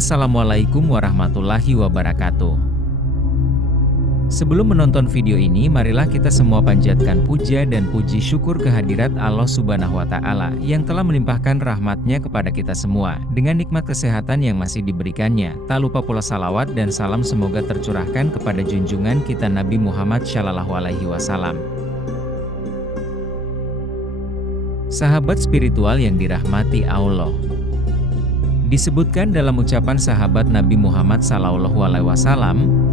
Assalamualaikum warahmatullahi wabarakatuh. Sebelum menonton video ini, marilah kita semua panjatkan puja dan puji syukur kehadirat Allah Subhanahu wa Ta'ala yang telah melimpahkan rahmat-Nya kepada kita semua dengan nikmat kesehatan yang masih diberikannya. Tak lupa pula salawat dan salam semoga tercurahkan kepada junjungan kita Nabi Muhammad Shallallahu Alaihi Wasallam. Sahabat spiritual yang dirahmati Allah, disebutkan dalam ucapan sahabat Nabi Muhammad SAW,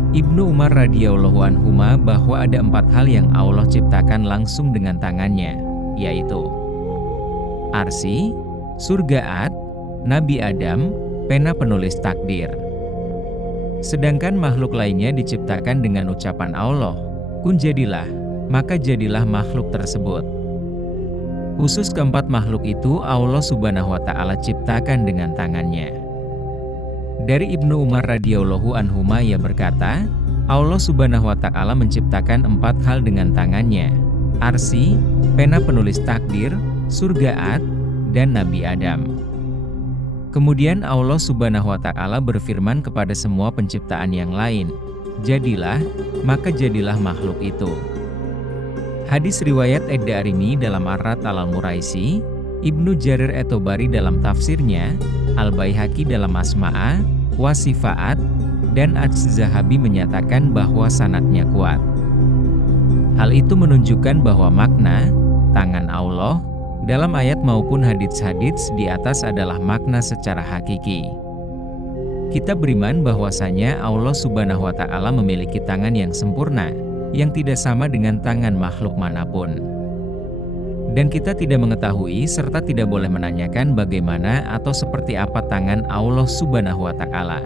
Ibnu Umar radhiyallahu anhuma, bahwa ada 4 hal yang Allah ciptakan langsung dengan tangannya, yaitu arsy, surga Ad, Nabi Adam, pena penulis takdir. Sedangkan makhluk lainnya diciptakan dengan ucapan Allah, kun jadilah, maka jadilah makhluk tersebut. Khusus keempat makhluk itu Allah Subhanahu wa Ta'ala ciptakan dengan tangannya. Dari Ibnu Umar radhiyallahu anhuma, ia berkata, Allah Subhanahu wa Ta'ala menciptakan 4 hal dengan tangannya: arsy, pena penulis takdir, surga Ad, dan Nabi Adam. Kemudian Allah Subhanahu wa Ta'ala berfirman kepada semua penciptaan yang lain, jadilah, maka jadilah makhluk itu. Hadis riwayat Ad-Darimi dalam Ar-Rad Al-Muraisi, Ibnu Jarir at-Tabari dalam tafsirnya, Al-Baihaqi dalam Asma'a wa Sifaat, dan Az-Zahabi menyatakan bahwa sanadnya kuat. Hal itu menunjukkan bahwa makna tangan Allah dalam ayat maupun hadits-hadits di atas adalah makna secara hakiki. Kita beriman bahwasanya Allah Subhanahu wa Ta'ala memiliki tangan yang sempurna, yang tidak sama dengan tangan makhluk manapun. Dan kita tidak mengetahui serta tidak boleh menanyakan bagaimana atau seperti apa tangan Allah Subhanahu wa Ta'ala.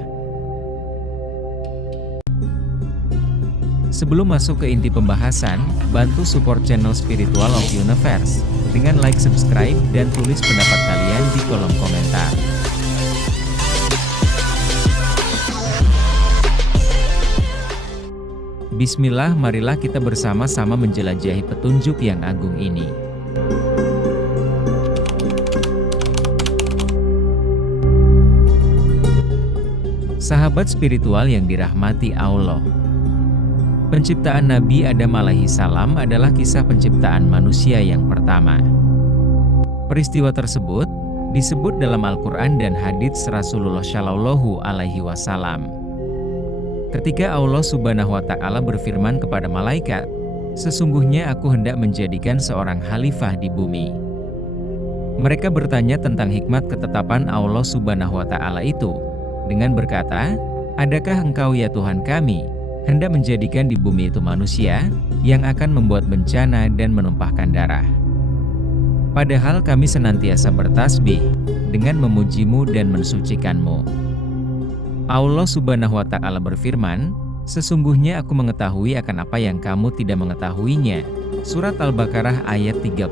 Sebelum masuk ke inti pembahasan, bantu support channel Spiritual of Universe dengan like, subscribe, dan tulis pendapat kalian di kolom komentar. Bismillah, marilah kita bersama-sama menjelajahi petunjuk yang agung ini. Sahabat spiritual yang dirahmati Allah, penciptaan Nabi Adam alaihi salam adalah kisah penciptaan manusia yang pertama. Peristiwa tersebut disebut dalam Al-Quran dan hadits Rasulullah Shallallahu Alaihi Wasallam. Ketika Allah Subhanahu wa Ta'ala berfirman kepada malaikat, sesungguhnya aku hendak menjadikan seorang khalifah di bumi. Mereka bertanya tentang hikmat ketetapan Allah Subhanahu wa Ta'ala itu, dengan berkata, adakah engkau ya Tuhan kami, hendak menjadikan di bumi itu manusia, yang akan membuat bencana dan menumpahkan darah? Padahal kami senantiasa bertasbih, dengan memujimu dan mensucikanmu. Allah Subhanahu wa Ta'ala berfirman, sesungguhnya aku mengetahui akan apa yang kamu tidak mengetahuinya. Surat Al-Baqarah ayat 30.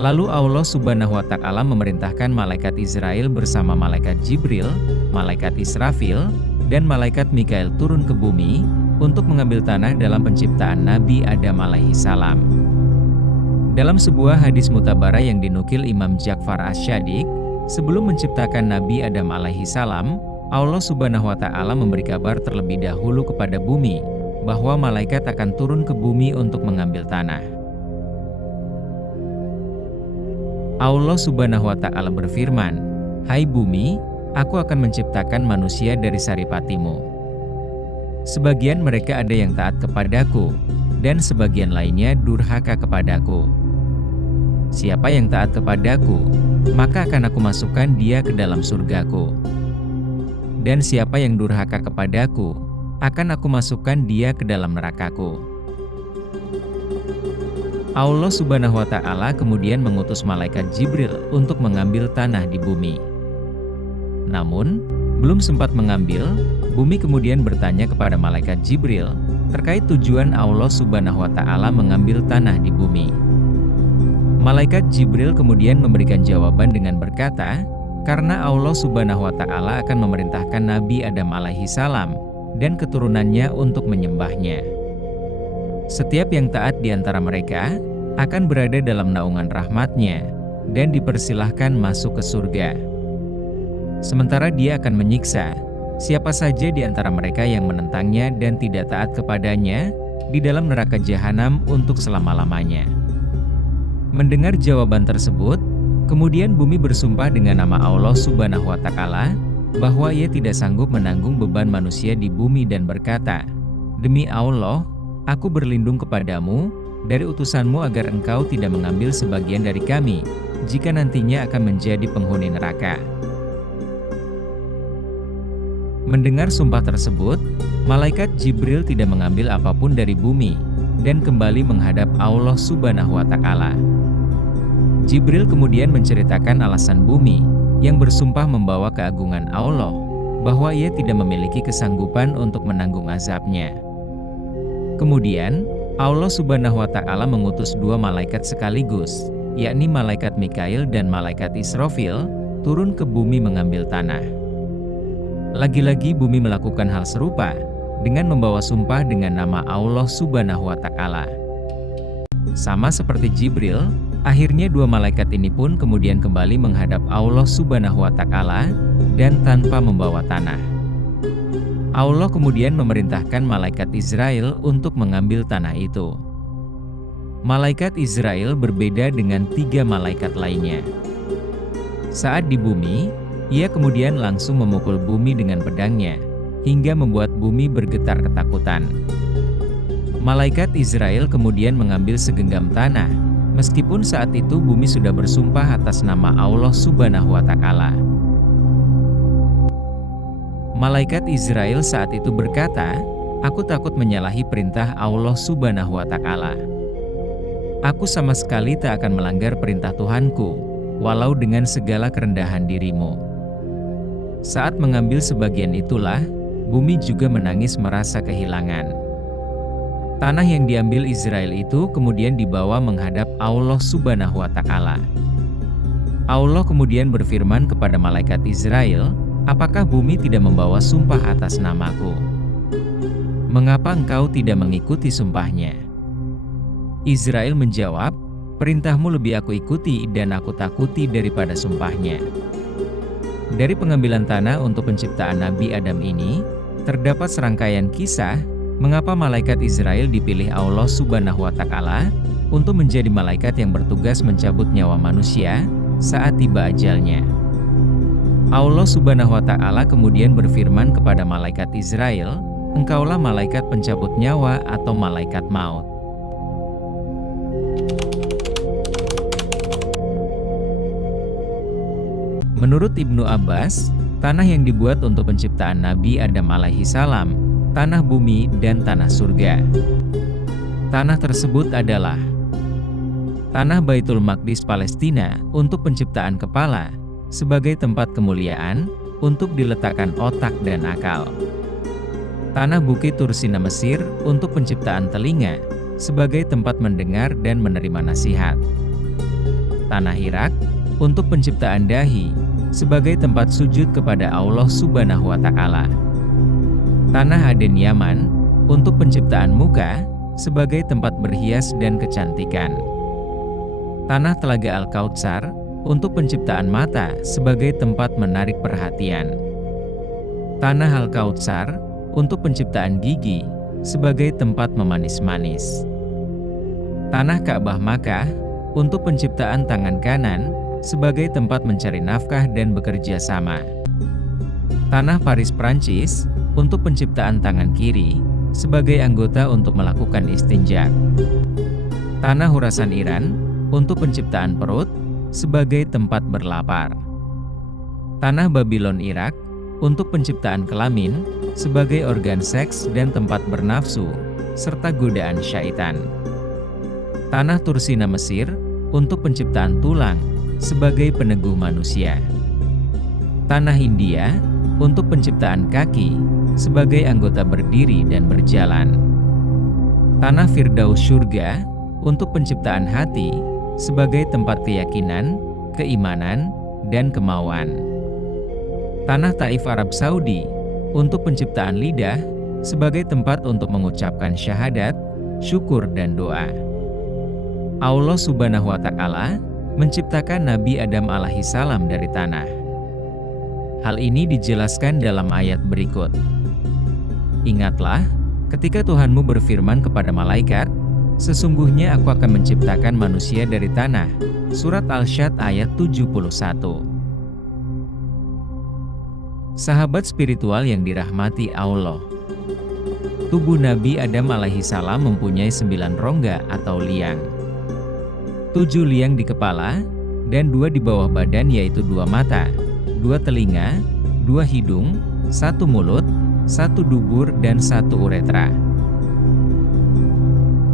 Lalu Allah Subhanahu wa Ta'ala memerintahkan malaikat Israel bersama malaikat Jibril, malaikat Israfil, dan malaikat Mikail turun ke bumi untuk mengambil tanah dalam penciptaan Nabi Adam alaihi salam. Dalam sebuah hadis mutabarah yang dinukil Imam Ja'far Asy-Syadiq, sebelum menciptakan Nabi Adam alaihi salam, Allah Subhanahu wa Ta'ala memberi kabar terlebih dahulu kepada bumi, bahwa malaikat akan turun ke bumi untuk mengambil tanah. Allah Subhanahu wa Ta'ala berfirman, hai bumi, aku akan menciptakan manusia dari saripatimu. Sebagian mereka ada yang taat kepadaku, dan sebagian lainnya durhaka kepadaku. Siapa yang taat kepadaku, maka akan aku masukkan dia ke dalam surgaku. Dan siapa yang durhaka kepadaku, akan aku masukkan dia ke dalam nerakaku. Allah Subhanahu wa Ta'ala kemudian mengutus malaikat Jibril untuk mengambil tanah di bumi. Namun, belum sempat mengambil, bumi kemudian bertanya kepada malaikat Jibril terkait tujuan Allah Subhanahu wa Ta'ala mengambil tanah di bumi. Malaikat Jibril kemudian memberikan jawaban dengan berkata, karena Allah Subhanahu wa Ta'ala akan memerintahkan Nabi Adam alaihi salam dan keturunannya untuk menyembahnya. Setiap yang taat di antara mereka akan berada dalam naungan rahmat-Nya dan dipersilahkan masuk ke surga. Sementara Dia akan menyiksa siapa saja di antara mereka yang menentangnya dan tidak taat kepadanya di dalam neraka jahanam untuk selama-lamanya. Mendengar jawaban tersebut, kemudian bumi bersumpah dengan nama Allah Subhanahu wa Ta'ala bahwa ia tidak sanggup menanggung beban manusia di bumi dan berkata, "Demi Allah, aku berlindung kepadamu dari utusanmu agar engkau tidak mengambil sebagian dari kami jika nantinya akan menjadi penghuni neraka." Mendengar sumpah tersebut, malaikat Jibril tidak mengambil apapun dari bumi dan kembali menghadap Allah Subhanahu wa Ta'ala. Jibril kemudian menceritakan alasan bumi yang bersumpah membawa keagungan Allah bahwa ia tidak memiliki kesanggupan untuk menanggung azabnya. Kemudian, Allah Subhanahu wa Ta'ala mengutus dua malaikat sekaligus, yakni malaikat Mikail dan malaikat Israfil, turun ke bumi mengambil tanah. Lagi-lagi bumi melakukan hal serupa dengan membawa sumpah dengan nama Allah Subhanahu wa Ta'ala. Sama seperti Jibril, akhirnya dua malaikat ini pun kemudian kembali menghadap Allah Subhanahu wa Ta'ala dan tanpa membawa tanah. Allah kemudian memerintahkan malaikat Israel untuk mengambil tanah itu. Malaikat Israel berbeda dengan tiga malaikat lainnya. Saat di bumi, ia kemudian langsung memukul bumi dengan pedangnya, hingga membuat bumi bergetar ketakutan. Malaikat Israel kemudian mengambil segenggam tanah, meskipun saat itu bumi sudah bersumpah atas nama Allah Subhanahu wa Ta'ala. Malaikat Israel saat itu berkata, "Aku takut menyalahi perintah Allah Subhanahu wa Ta'ala. Aku sama sekali tak akan melanggar perintah Tuhanku, walau dengan segala kerendahan dirimu." Saat mengambil sebagian itulah, bumi juga menangis merasa kehilangan. Tanah yang diambil Israel itu kemudian dibawa menghadap Allah Subhanahu wa Ta'ala. Allah kemudian berfirman kepada malaikat Israel, "Apakah bumi tidak membawa sumpah atas namaku? Mengapa engkau tidak mengikuti sumpahnya?" Israel menjawab, "Perintahmu lebih aku ikuti dan aku takuti daripada sumpahnya." Dari pengambilan tanah untuk penciptaan Nabi Adam ini, terdapat serangkaian kisah mengapa malaikat Israel dipilih Allah Subhanahu wa Ta'ala untuk menjadi malaikat yang bertugas mencabut nyawa manusia saat tiba ajalnya. Allah Subhanahu wa Ta'ala kemudian berfirman kepada malaikat Israel, "Engkaulah malaikat pencabut nyawa atau malaikat maut." Menurut Ibnu Abbas, tanah yang dibuat untuk penciptaan Nabi Adam alaihi salam, tanah bumi dan tanah surga. Tanah tersebut adalah tanah Baitul Maqdis Palestina untuk penciptaan kepala, sebagai tempat kemuliaan, untuk diletakkan otak dan akal. Tanah Bukit Tursina Mesir untuk penciptaan telinga, sebagai tempat mendengar dan menerima nasihat. Tanah Irak untuk penciptaan dahi, sebagai tempat sujud kepada Allah Subhanahu wa Ta'ala. Tanah Aden Yaman untuk penciptaan muka, sebagai tempat berhias dan kecantikan. Tanah Telaga Al-Kautsar untuk penciptaan mata, sebagai tempat menarik perhatian. Tanah Al-Kautsar untuk penciptaan gigi, sebagai tempat memanis-manis. Tanah Ka'bah Makkah untuk penciptaan tangan kanan, sebagai tempat mencari nafkah dan bekerja sama. Tanah Paris Prancis untuk penciptaan tangan kiri, sebagai anggota untuk melakukan istinja. Tanah Khurasan Iran untuk penciptaan perut, sebagai tempat berlapar. Tanah Babylon Irak untuk penciptaan kelamin, sebagai organ seks dan tempat bernafsu, serta godaan syaitan. Tanah Tursina Mesir untuk penciptaan tulang, sebagai peneguh manusia. Tanah India untuk penciptaan kaki, sebagai anggota berdiri dan berjalan. Tanah Firdaus Syurga untuk penciptaan hati, sebagai tempat keyakinan, keimanan, dan kemauan. Tanah Taif Arab Saudi untuk penciptaan lidah, sebagai tempat untuk mengucapkan syahadat, syukur dan doa. Allah Subhanahu wa Ta'ala menciptakan Nabi Adam alaihi salam dari tanah. Hal ini dijelaskan dalam ayat berikut. Ingatlah, ketika Tuhanmu berfirman kepada malaikat, sesungguhnya aku akan menciptakan manusia dari tanah. Surat Al-Syad ayat 71. Sahabat spiritual yang dirahmati Allah. Tubuh Nabi Adam alaihi salam mempunyai 9 rongga atau liang. 7 liang di kepala, dan 2 di bawah badan yaitu 2 mata, 2 telinga, 2 hidung, 1 mulut, 1 dubur dan 1 uretra.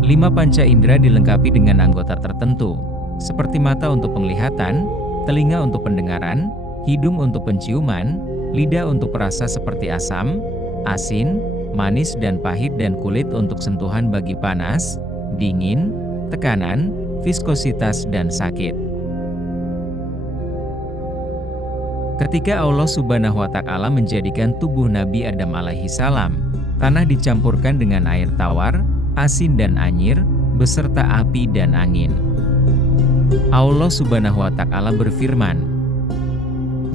5 panca indera dilengkapi dengan anggota tertentu, seperti mata untuk penglihatan, telinga untuk pendengaran, hidung untuk penciuman, lidah untuk perasa seperti asam, asin, manis dan pahit dan kulit untuk sentuhan bagi panas, dingin, tekanan, viskositas dan sakit. Ketika Allah Subhanahu wa Ta'ala menjadikan tubuh Nabi Adam alaihi salam, tanah dicampurkan dengan air tawar, asin dan anyir, beserta api dan angin. Allah Subhanahu wa Ta'ala berfirman,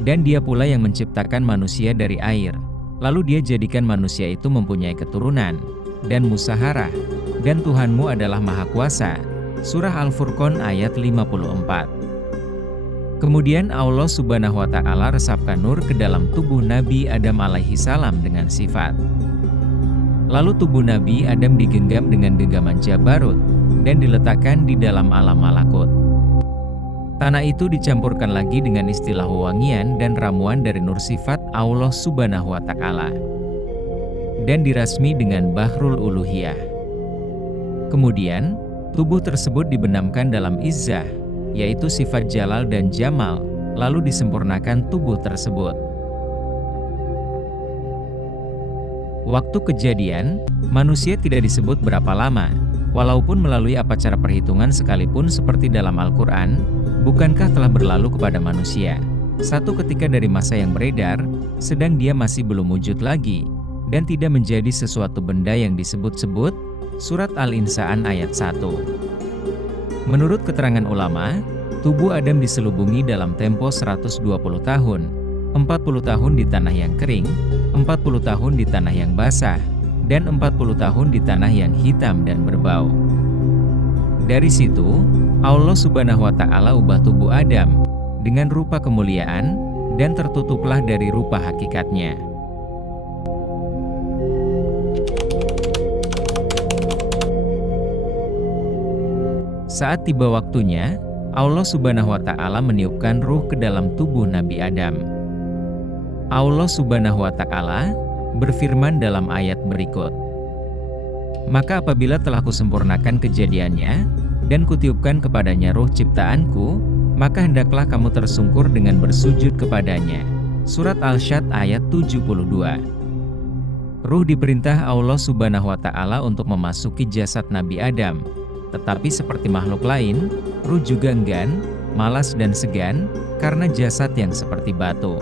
"Dan Dia pula yang menciptakan manusia dari air, lalu Dia jadikan manusia itu mempunyai keturunan dan musyawarah, dan Tuhanmu adalah Maha Kuasa." Surah Al-Furqan ayat 54. Kemudian Allah Subhanahu wa Ta'ala resapkan nur ke dalam tubuh Nabi Adam alaihi salam dengan sifat. Lalu tubuh Nabi Adam digenggam dengan genggaman Jabarut dan diletakkan di dalam alam malakut. Tanah itu dicampurkan lagi dengan istilah wewangian dan ramuan dari nur sifat Allah Subhanahu wa Ta'ala dan dirasmi dengan Bahrul Uluhiyah. Kemudian tubuh tersebut dibenamkan dalam izzah, yaitu sifat jalal dan jamal, lalu disempurnakan tubuh tersebut. Waktu kejadian, manusia tidak disebut berapa lama, walaupun melalui apacara perhitungan sekalipun seperti dalam Al-Quran, bukankah telah berlalu kepada manusia satu ketika dari masa yang beredar, sedang dia masih belum wujud lagi, dan tidak menjadi sesuatu benda yang disebut-sebut. Surat Al-Insaan ayat 1. Menurut keterangan ulama, tubuh Adam diselubungi dalam tempo 120 tahun, 40 tahun di tanah yang kering, 40 tahun di tanah yang basah, dan 40 tahun di tanah yang hitam dan berbau. Dari situ, Allah Subhanahu wa Ta'ala ubah tubuh Adam dengan rupa kemuliaan, dan tertutuplah dari rupa hakikatnya. Saat tiba waktunya, Allah Subhanahu wa Ta'ala meniupkan ruh ke dalam tubuh Nabi Adam. Allah Subhanahu wa Ta'ala berfirman dalam ayat berikut, "Maka apabila telah kusempurnakan kejadiannya, dan kutiupkan kepadanya ruh ciptaanku, maka hendaklah kamu tersungkur dengan bersujud kepadanya." Surat Al-Syad ayat 72. Ruh diperintah Allah Subhanahu wa Ta'ala untuk memasuki jasad Nabi Adam. Tetapi seperti makhluk lain, ruh juga enggan, malas dan segan, karena jasad yang seperti batu.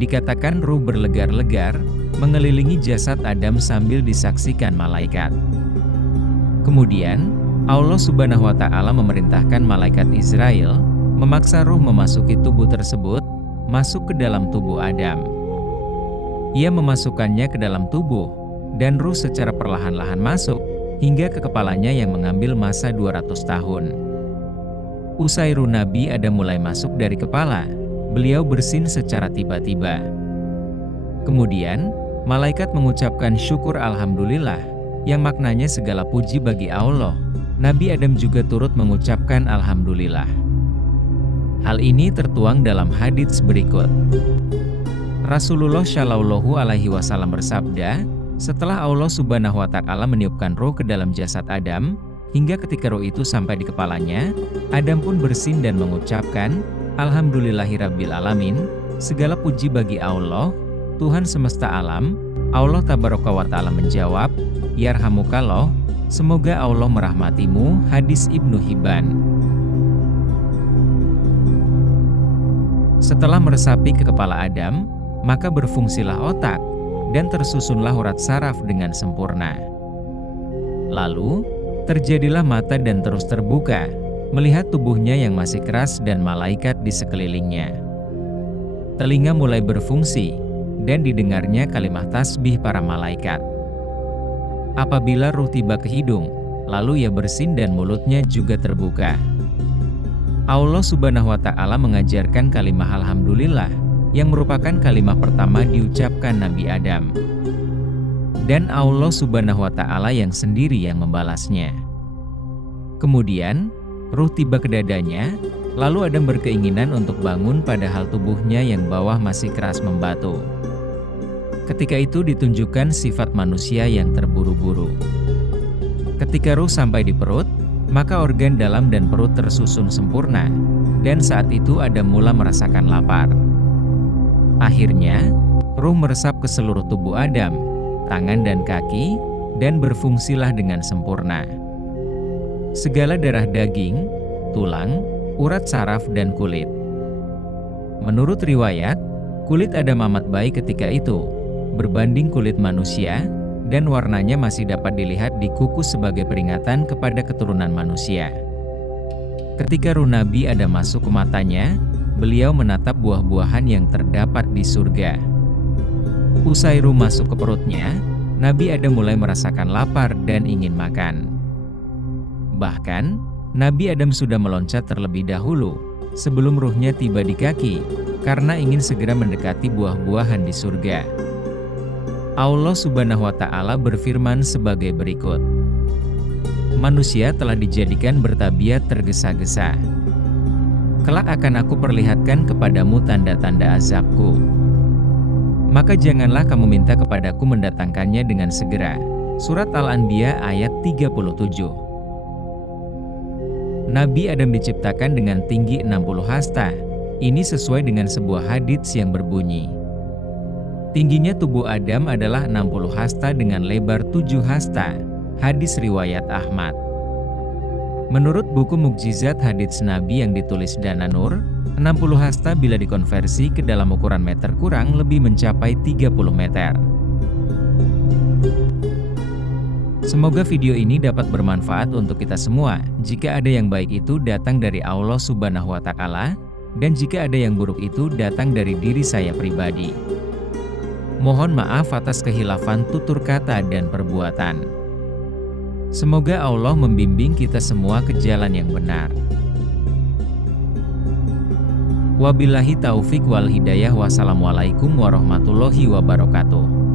Dikatakan ruh berlegar-legar, mengelilingi jasad Adam sambil disaksikan malaikat. Kemudian, Allah Subhanahu wa Ta'ala memerintahkan malaikat Israel, memaksa ruh memasuki tubuh tersebut, masuk ke dalam tubuh Adam. Ia memasukkannya ke dalam tubuh, dan ruh secara perlahan-lahan masuk, hingga ke kepalanya yang mengambil masa 200 tahun. Usai ruh Nabi Adam mulai masuk dari kepala, beliau bersin secara tiba-tiba. Kemudian, malaikat mengucapkan syukur alhamdulillah, yang maknanya segala puji bagi Allah. Nabi Adam juga turut mengucapkan alhamdulillah. Hal ini tertuang dalam hadits berikut. Rasulullah Shallallahu alaihi wasallam bersabda, setelah Allah Subhanahu wa Ta'ala meniupkan roh ke dalam jasad Adam, hingga ketika roh itu sampai di kepalanya, Adam pun bersin dan mengucapkan, "Alhamdulillahirabbil alamin, segala puji bagi Allah, Tuhan semesta alam." Allah Tabaraka wa Ta'ala menjawab, "Yarhamukallah, semoga Allah merahmatimu." Hadis Ibnu Hibban. Setelah meresapi ke kepala Adam, maka berfungsilah otak, dan tersusunlah urat saraf dengan sempurna. Lalu, terjadilah mata dan terus terbuka, melihat tubuhnya yang masih keras dan malaikat di sekelilingnya. telinga mulai berfungsi, dan didengarnya kalimah tasbih para malaikat. Apabila ruh tiba ke hidung, lalu ia bersin dan mulutnya juga terbuka. Allah Subhanahu wa Ta'ala mengajarkan kalimah Alhamdulillah, yang merupakan kalimah pertama diucapkan Nabi Adam. Dan Allah Subhanahu wa Ta'ala yang sendiri yang membalasnya. Kemudian, ruh tiba ke dadanya, lalu Adam berkeinginan untuk bangun padahal tubuhnya yang bawah masih keras membatu. Ketika itu ditunjukkan sifat manusia yang terburu-buru. Ketika ruh sampai di perut, maka organ dalam dan perut tersusun sempurna, dan saat itu Adam mula merasakan lapar. Akhirnya, ruh meresap ke seluruh tubuh Adam, tangan dan kaki, dan berfungsilah dengan sempurna. Segala darah daging, tulang, urat saraf dan kulit. Menurut riwayat, kulit Adam amat baik ketika itu, berbanding kulit manusia, dan warnanya masih dapat dilihat di kuku sebagai peringatan kepada keturunan manusia. Ketika ruh Nabi Adam masuk ke matanya, beliau menatap buah-buahan yang terdapat di surga. Usai ruh masuk ke perutnya, Nabi Adam mulai merasakan lapar dan ingin makan. Bahkan, Nabi Adam sudah meloncat terlebih dahulu, sebelum ruhnya tiba di kaki, karena ingin segera mendekati buah-buahan di surga. Allah Subhanahu wa Ta'ala berfirman sebagai berikut. Manusia telah dijadikan bertabiat tergesa-gesa. Kelak akan aku perlihatkan kepadamu tanda-tanda azabku. Maka janganlah kamu minta kepadaku mendatangkannya dengan segera. Surat Al-Anbiya ayat 37. Nabi Adam diciptakan dengan tinggi 60 hasta. Ini sesuai dengan sebuah hadits yang berbunyi. Tingginya tubuh Adam adalah 60 hasta dengan lebar 7 hasta. Hadis riwayat Ahmad. Menurut buku Mukjizat Hadits Nabi yang ditulis Dana Nur, 60 hasta bila dikonversi ke dalam ukuran meter kurang lebih mencapai 30 meter. Semoga video ini dapat bermanfaat untuk kita semua. Jika ada yang baik itu datang dari Allah Subhanahu wa Ta'ala, dan jika ada yang buruk itu datang dari diri saya pribadi. Mohon maaf atas kehilafan tutur kata dan perbuatan. Semoga Allah membimbing kita semua ke jalan yang benar. Wabillahi taufik wal hidayah. Wassalamualaikum warahmatullahi wabarakatuh.